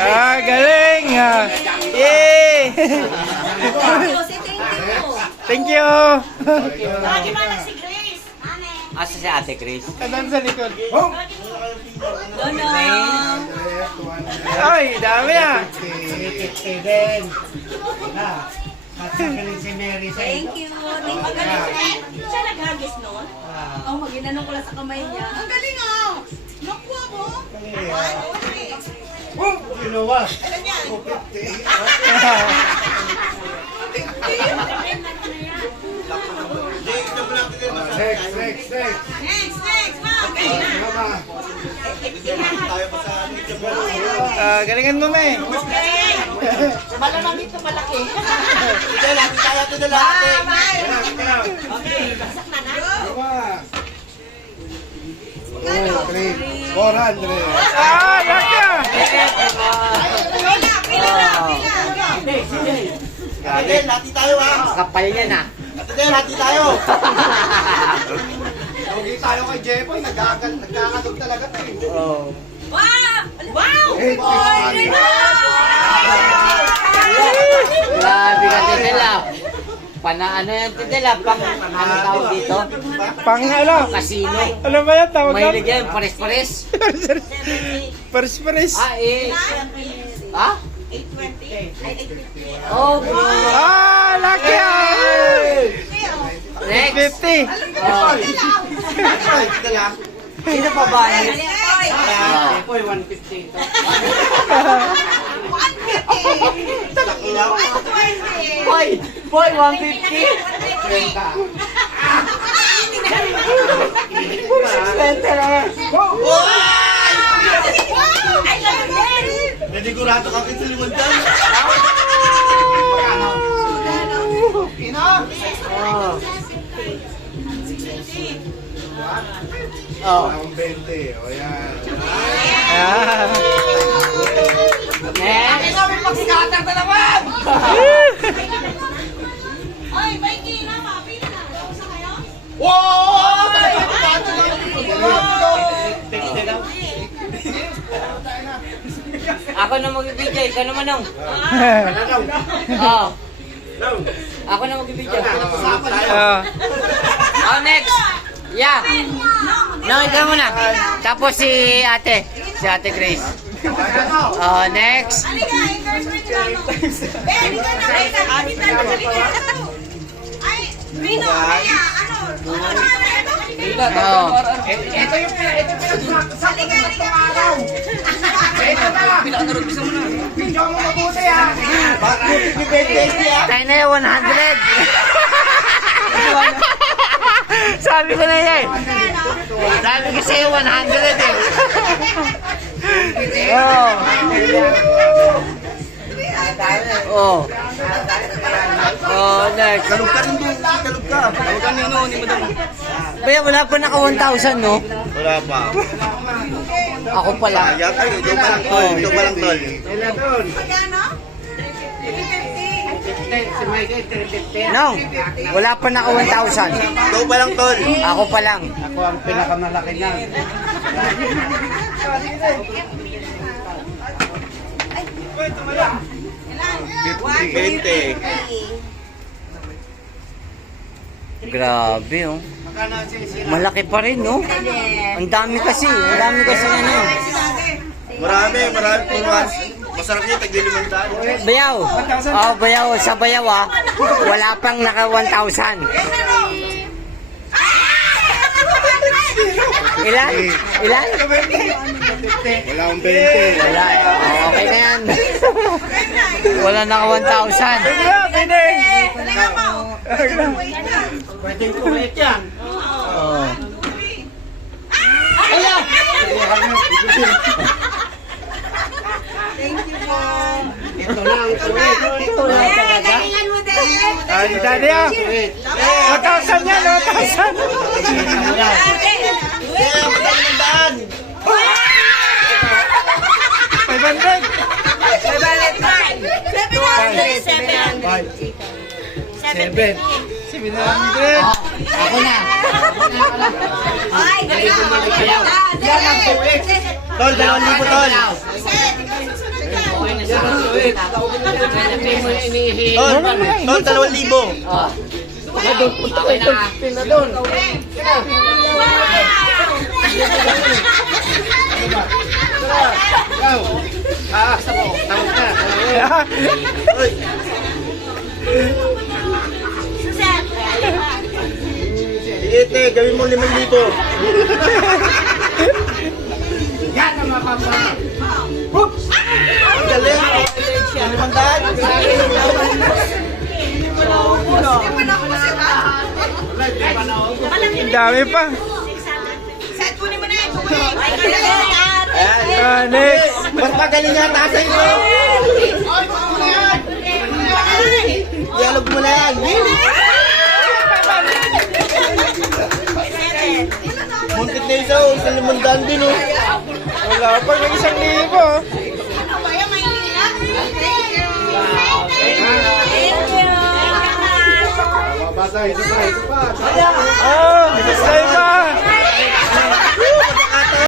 Ah, galing! Yay! Thank you! Asa si Ate Chris? Adan sa likod. Ay, Ay, dami ah! Steven. Galing si Mary sa Thank you. Siya naghagis noon? Oo, mag-inanong ko lang sa kamay niya. Ang galing ah! Nakuha mo? Ginawa. Next. Next, ma'am. Galingan mo, me. Malamang ito malaki. Ah, gaka! Adel, hati tayo ha. Kapal yan ha. Adel, hati tayo. Huwag tayo kay Jepoy. Nagkakatog talaga tayo. Oh. Wow! Wow! Grabe ka, Tidela. Ano yan, Tidela? Ano tawag dito? Pang ano? Casino. Ano ba yan? Tawag ka? Mahilig yan, pares-pares. Paris. Ah, eh. Ha? 820. Ay, 850. Oh, Ah, lucky ah! next. 50. Oh. Sino pa ba? Jepoy, 150 ito. 150. Boy, 150. 20 na yan. Ay, galing! Nadigurado ka kita limundan. Oh. Ang 20. O yan. Ah. Next. Ay, Mikey, nama, pila na. Sa kayo? Ako na mag-video, ikaw naman nung. Oh. Ako na mag-video. Ah. Oh, next. Yeah. No, ikaw muna. Tapos si Ate Grace. Oh, next. Halika, endorsement nyo ano. Ben, ikaw na. Halika. Ay, Rino, kaya, ano? Oh. Ito yung Halika. pinaka-narubisa mo na. Video mo mabuti ha. Tayo na yung 100. Sabi ko na yan. Sabi ko sa'yo 100 eh. Oh. Oh. Oh, next. Kalog ka rin doon. Kalog ka. Kalog ka nino. Hindi mo daw. Baya, wala pa naka 1,000, no? Wala pa. Ako pala. Ayan. Ay, ito pa lang tol. Ito pa lang tol. Magkano? 350. No, wala pa naka 1,000. Ito pa lang tol. Ako pa lang. Ako ang pinakamalaki niya. Ilan? 20. Grabe, oh. Malaki pa rin, no? Ang dami kasi ano. Marami puruan. Masarap niya, tagli-500. Bayaw. Oh, bayaw. Sa bayaw, ah. Wala pang naka 1,000. Ilan? Wala akong 20. Wala. Oh, okay na yan. Wala naka 1,000. Halika mo. Wait na. Pwedeng kulit yan. Oh. Thank you po. Ito lang. Ito lang talaga. Galingan mo din. Ah, Daddy, ah. 1,000 yan, 1,000. Eh, madali ng daan. 500. 7. 700. Ako na. Tol, 2,000 tol. Tol, 2,000. Ite, gawin mo 5,000. Ang galing. 500. Ang dami pa. Set, kunin mo na yan. Ah, next. Mas magaling nga tasay mo. Dialog mo na yan. Muntik na isa, 1,500 din oh. Wala pa, may 1,000. Bata, ito pa. Oh, isa pa.